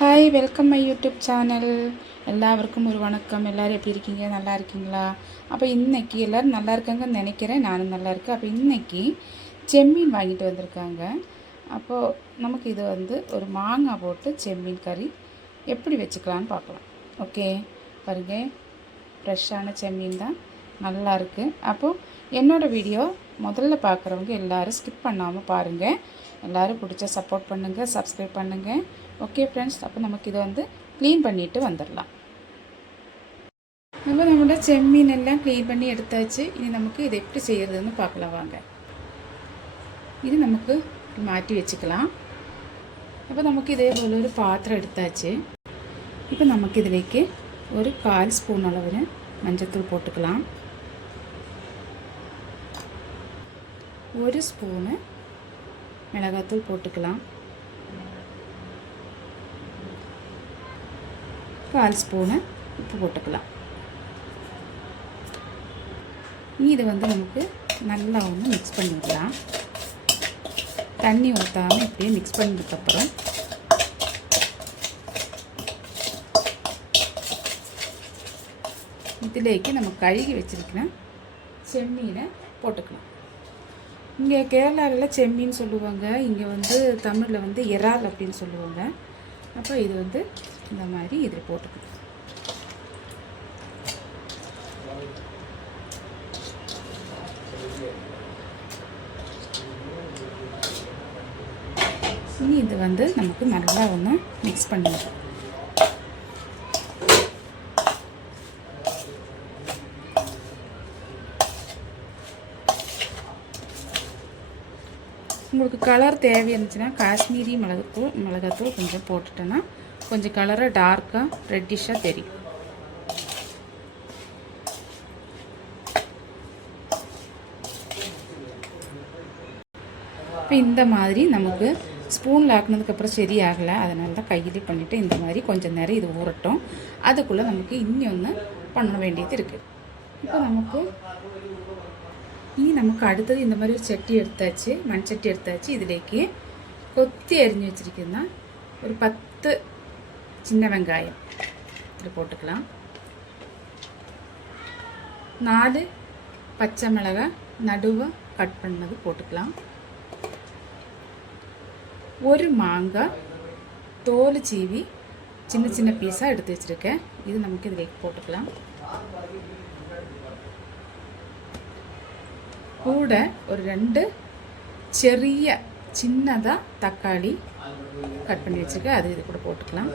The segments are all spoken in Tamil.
Hi welcome my YouTube channel எல்லாருக்கும் ஒரு வணக்கம். எல்லோரும் எப்படி இருக்கீங்க? நல்லா இருக்கீங்களா? அப்போ இன்றைக்கி எல்லோரும் நல்லா இருக்காங்கன்னு நினைக்கிறேன். நானும் நல்லா இருக்கேன். அப்போ இன்றைக்கி செம்மீன் வாங்கிட்டு வந்திருக்காங்க. அப்போது நமக்கு இது வந்து ஒரு மாங்காய் போட்டு செம்மீன் கறி எப்படி வச்சுக்கலான்னு பார்க்கலாம். ஓகே பாருங்க. ஃப்ரெஷ்ஷான செம்மீன் தான். நல்லா இருக்குது அப்போது என்னோடய வீடியோ முதல்ல பார்க்குறவங்க எல்லாரும் ஸ்கிப் பண்ணாமல் பாருங்கள் எல்லோரும் பிடிச்ச சப்போர்ட் பண்ணுங்கள் சப்ஸ்கிரைப் பண்ணுங்கள் ഓക്കെ ഫ്രണ്ട്സ് அப்போ നമുക്കിത് വന്ന് ക്ലീൻ പണിയിട്ട് பண்ணிவிட்டு അപ്പോൾ നമ്മുടെ ചെമ്മീനെല്ലാം ക്ലീൻ പണി എടുത്തുവച്ച് ഇനി നമുക്ക് ഇത് എപ്പിട്ട് ചെയ്യരുതെന്ന് പാക്കലാം വാങ്ക ഇത് നമുക്ക് മാറ്റി വെച്ചിക്കലാം. അപ്പോൾ നമുക്ക് ഇതേപോലെ ഒരു പാത്രം എടുത്തുവച്ച് ഇപ്പോൾ നമുക്കിതിലേക്ക് ഒരു കാൽ സ്പൂൺ അളവിന് മഞ്ഞത്തൂൾ പൊട്ടിക്കലാം. ഒരു സ്പൂണ് മിളകാത്തൂൾ പൊട്ടിക്കലാം. கால் ஸ்பூனு உப்பு போட்டுக்கலாம். இது வந்து நமக்கு நல்லா ஒன்று மிக்ஸ் பண்ணிக்கலாம் தண்ணி ஊற்றாமல் இப்படியே மிக்ஸ் பண்ணதுக்கப்புறம் இதிலேக்கு நம்ம கழுகி வச்சிருக்கிற செம்மீனை போட்டுக்கலாம். இங்கே கேரளாவில் செம்மீன் சொல்லுவாங்க இங்கே வந்து தமிழில் வந்து இறால் அப்படின்னு சொல்லுவாங்க. அப்போ இது வந்து இந்த மாதிரி இதில் போட்டுக்கணும். இனி இது வந்து நமக்கு நல்லா ஒன்று மிக்ஸ் பண்ணிடும் உங்களுக்கு கலர் தேவை இருந்துச்சுன்னா காஷ்மீரி மிளகுத்தூள் மிளகாத்தூள் கொஞ்சம் போட்டுட்டேன்னா கொஞ்சம் கலராக டார்க்காக ரெட்டிஷாக தெரியும். இப்போ இந்த மாதிரி நமக்கு ஸ்பூனில் ஆக்கினதுக்கப்புறம் சரியாகலை அதனால தான் கையிலே பண்ணிவிட்டு இந்த மாதிரி கொஞ்சம் நேரம் இது ஊறட்டும். அதுக்குள்ளே நமக்கு இன்னொன்று பண்ண வேண்டியது இருக்குது இப்போ நமக்கு இனி நமக்கு அடுத்தது இந்த மாதிரி ஒரு சட்டி எடுத்தாச்சு மண் சட்டி எடுத்தாச்சு. இதிலேக்கு கொத்தி அரிஞ்சு வச்சுருக்கேன்னா ஒரு பத்து சின்ன வெங்காயம். இது போட்டுக்கலாம். நாலு பச்சை மிளகாய் நடுவை கட் பண்ணது போட்டுக்கலாம். ஒரு மாங்காய் தோல் சீவி சின்ன சின்ன பீஸாக எடுத்து வச்சுருக்கேன். இது நமக்கு இதில் போட்டுக்கலாம். கூட ஒரு ரெண்டு சிறிய சின்னதாக தக்காளி கட் பண்ணி வச்சுருக்கேன் அது இது கூட போட்டுக்கலாம்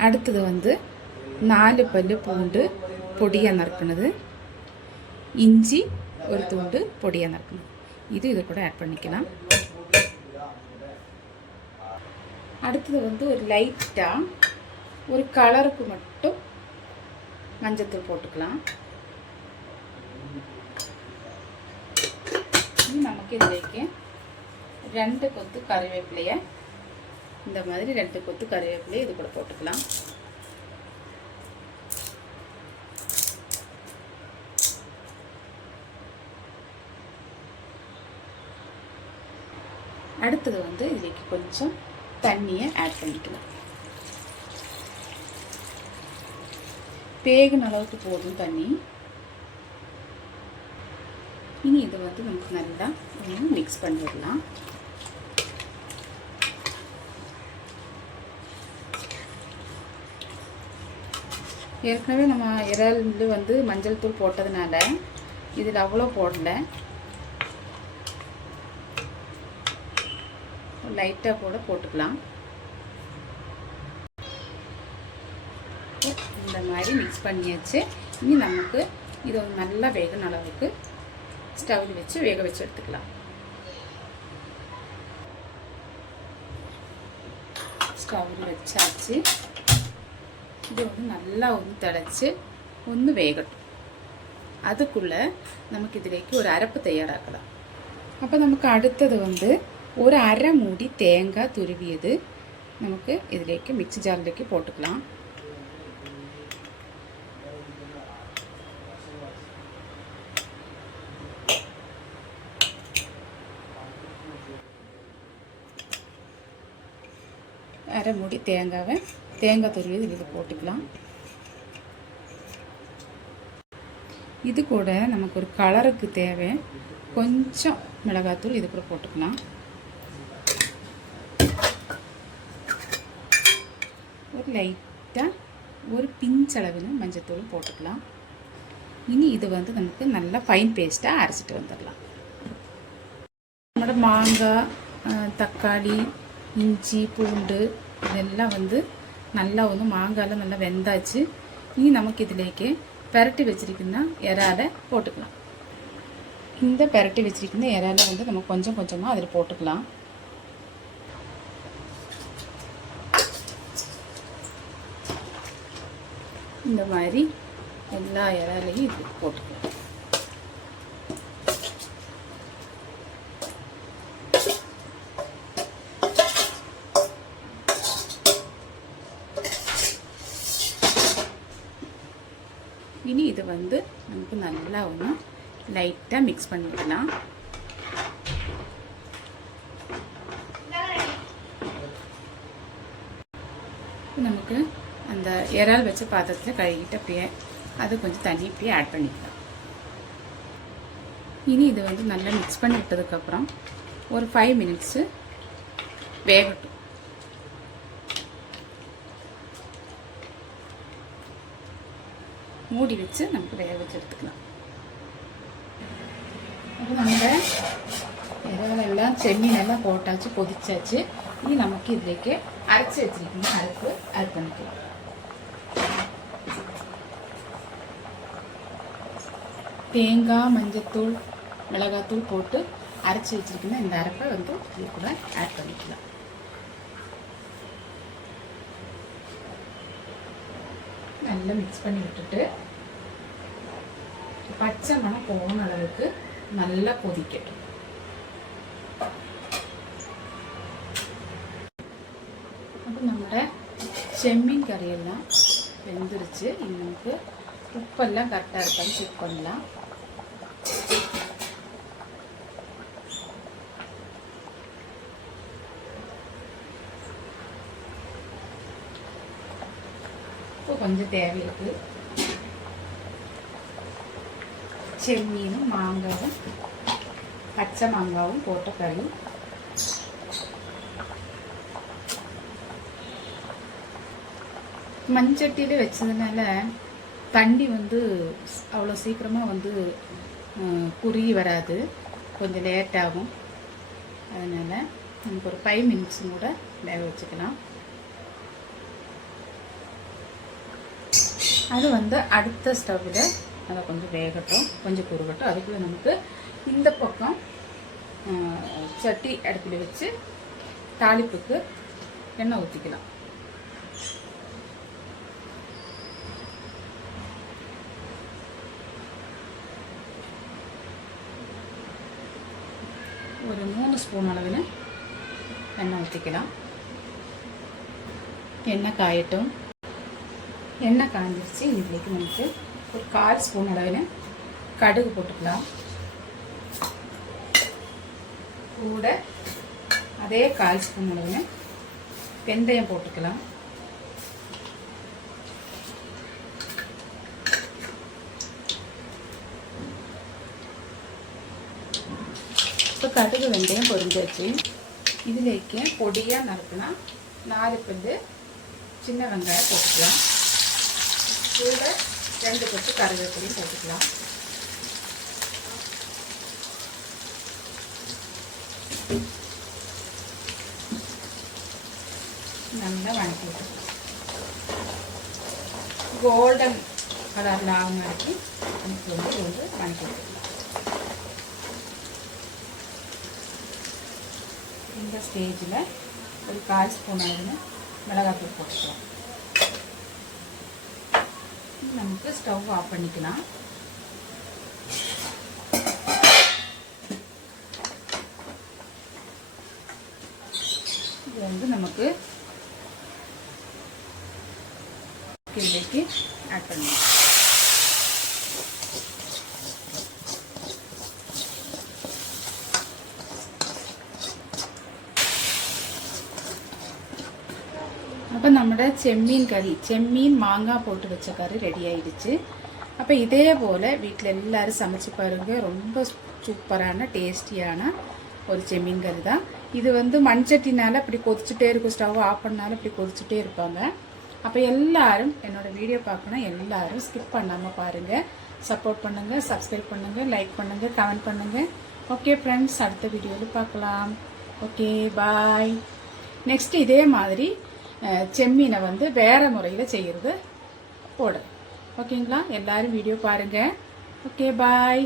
அடுத்தது வந்து നാല് പല്ല് പൂണ്ട് പൊടിയ നറുക്കണത് ഇഞ്ചി ഒരു തുണ്ട് പൊടിയ നറുക്കണത് இது இது கூட ஆட் பண்ணிக்கலாம் அடுத்தது வந்து ஒரு லைட்டாக ஒரு கலருக்கு மட்டும் மஞ்சத்தூள் போட்டுக்கலாம் நமக்கு இதுலேக்கு ரெண்டு கொத்து கறிவேப்பிலையை இந்த மாதிரி ரெண்டு கொத்து கருவேப்பிலையை இது கூட போட்டுக்கலாம். அடுத்தது வந்து இதுக்கு கொஞ்சம் தண்ணியை ஆட் பண்ணிக்கலாம். பேகுன அளவுக்கு போதும் தண்ணி. இனி இதை வந்து நமக்கு நல்லா மிக்ஸ் பண்ணிடலாம். ஏற்கனவே நம்ம இறால் வந்து மஞ்சள் தூள் போட்டதுனால இதில் அவ்வளோ போடலை. லைட்டாக கூட போட்டுக்கலாம். இந்த மாதிரி மிக்ஸ் பண்ணியாச்சு. இனி நமக்கு இது நல்லா வேகன அளவுக்கு ஸ்டவ்வில் வச்சு வேக வச்சு எடுத்துக்கலாம். ஸ்டவ்வில் வச்சாச்சு. இது வந்து நல்லா ஒன்று தடைச்சி ஒன்று வேகட்டும். அதுக்குள்ளே நமக்கு இதிலேக்கு ஒரு அரப்பு தயாராக்கலாம். அப்போ நமக்கு அடுத்தது வந்து ஒரு அரை மூடி தேங்காய் துருவியது. நமக்கு ഇതിലേക്ക് മിക്സി ജാറിലേക്ക് போட்டுக்கலாம். அரை மூடி தேங்காவை தேங்காய் துருவி இதில் போட்டுக்கலாம். இது கூட நமக்கு ஒரு கலருக்கு தேவை. கொஞ்சம் மிளகாத்தூள் இது கூட போட்டுக்கலாம். ஒரு லைட்டாக ஒரு பிஞ்சளவில் மஞ்சத்தூள் போட்டுக்கலாம். இனி இது வந்து நமக்கு நல்லா ஃபைன் பேஸ்ட்டாக அரைச்சிட்டு வந்துடலாம். நம்மளோட மாங்காய் தக்காளி இஞ்சி பூண்டு இதெல்லாம் வந்து நல்லா வந்து மாங்காயில் நல்லா வெந்தாச்சு. இனி நமக்கு இதிலேக்கே பெரட்டி வச்சிருக்குன்னா இறாலை போட்டுக்கலாம். இந்த பெரட்டி வச்சிருக்கிற இறாலை வந்து நம்ம கொஞ்சம் கொஞ்சமாக அதில் போட்டுக்கலாம். இந்த மாதிரி எல்லா இறாலையும் இது போட்டுக்கலாம். இனி இது வந்து நமக்கு நல்லா ஒன்று லைட்டாக மிக்ஸ் பண்ணிக்கலாம். நமக்கு அந்த இறால் வச்ச பாத்திரத்தில் கழுகிட்டு அப்படியே அது கொஞ்சம் தண்ணி இப்படியே ஆட் பண்ணிக்கலாம். இனி இது வந்து நல்லா மிக்ஸ் பண்ணி விட்டதுக்கப்புறம் ஒரு ஃபைவ் மினிட்ஸு வேகட்டும். மூடி வச்சு நமக்கு வேக வச்சு எடுத்துக்கலாம். அப்போ நம்ம இறால் செம்மீன் எல்லாம் போட்டாச்சு கொதிச்சாச்சு இனி நமக்கு இதுலேக்கு அரைச்சி வச்சிருக்கணும் அரைப்பு ஆட் பண்ணிக்கலாம் தேங்காய் மஞ்சத்தூள் மிளகாத்தூள் போட்டு அரைச்சி வச்சிருக்கணும். இந்த அரைப்பை வந்து இது கூட ஆட் பண்ணிக்கலாம். நல்லா மிக்ஸ் பண்ணி விட்டுட்டு பச்சை மணம் போன அளவுக்கு நல்லா கொதிக்கட்டும். அப்போ நம்மளோட செம்மீன் கறியெல்லாம் வெந்துருச்சு. இது நமக்கு உப்பெல்லாம் கரெக்டாக இருக்கான்னு செக் பண்ணலாம். உப்பு கொஞ்சம் தேவையிருக்கு. செம்மீனும் மாங்காவும் பச்சை மாங்காவும் போட்ட கறி மண்சட்டியில் வச்சதுனால தண்ணி வந்து அவ்வளோ சீக்கிரமாக வந்து குறுகி வராது கொஞ்சம் லேட் ஆகும் அதனால் நமக்கு ஒரு ஃபைவ் மினிட்ஸும் கூட வேக வச்சுக்கலாம் அது வந்து அடுத்த ஸ்டவ்வில் அதை கொஞ்சம் வேகட்டும் கொஞ்சம் குறுகட்டும். அதுக்குள்ளே நமக்கு இந்த பக்கம் சட்டி அடுப்பில் வச்சு தாளிப்புக்கு எண்ணெய் ஊற்றிக்கலாம். ஒரு மூணு ஸ்பூன் அளவில் எண்ணெய் ஊற்றிக்கலாம். எண்ணெய் காயட்டும். எண்ணெய் காய்ஞ்சிருச்சு இன்றைக்கு நமக்கு ஒரு கால் ஸ்பூன் அளவில் கடுகு போட்டுக்கலாம். கூட அதே கால் ஸ்பூன் அளவில் வெந்தயம் போட்டுக்கலாம். இப்போ கடுகு வெந்தயம் பொரிஞ்சாச்சு. இதுலேக்கு பொடியாக நறுக்குனா நாலு பல்லு சின்ன வெங்காயம் போட்டுக்கலாம். கூட ரெண்டு கொத்து கருவேப்பிலையும் போட்டுக்கலாம் நல்லா வணக்கி கோல்டன் கலரில் ஆகும் வரைக்கும் நமக்கு வந்து இது வந்து வணக்கி இந்த ஸ்டேஜில் ஒரு கால் ஸ்பூன் அளவில் மிளகாத்தூள் போட்டுக்கலாம். நமக்கு ஸ்டவ் ஆஃப் பண்ணிக்கலாம். இது வந்து நமக்கு கிள்ளைக்கு ஆட் பண்ணலாம். அப்போ നമ്മുടെ ചെമ്മീൻ കറി ചെമ്മീൻ മാങ്ങ போட்டு வச்ச கறி ரெடி ஆயிடுச்சு அப்போ இதே போல் வீட்டில் எல்லாரும் சமைச்சு பாருங்க ரொம்ப சூப்பரான டேஸ்டியான ஒரு செம்மீன் கறி தான் இது வந்து மண்சட்டினால இப்படி கொதிச்சுட்டே இருக்கும் ஸ்டவ் ஆஃப் பண்ணாலும் இப்படி கொதிச்சுட்டே இருப்பாங்க அப்போ எல்லாரும் என்னோட வீடியோ பார்க்கணும் எல்லாரும் ஸ்கிப் பண்ணாமல் பாருங்கள் சப்போர்ட் பண்ணுங்கள் சப்ஸ்கிரைப் பண்ணுங்கள் லைக் பண்ணுங்கள் கமெண்ட் பண்ணுங்கள் ஓகே ஃப்ரெண்ட்ஸ் அடுத்த வீடியோவில் பார்க்கலாம் ஓகே பாய் நெக்ஸ்ட் இதே மாதிரி அஹ், செம்மீனை வந்து வேறு முறையில் செய்கிறது போடுறேன் ஓகேங்களா? எல்லாரும் வீடியோ பாருங்கள் ஓகே பாய்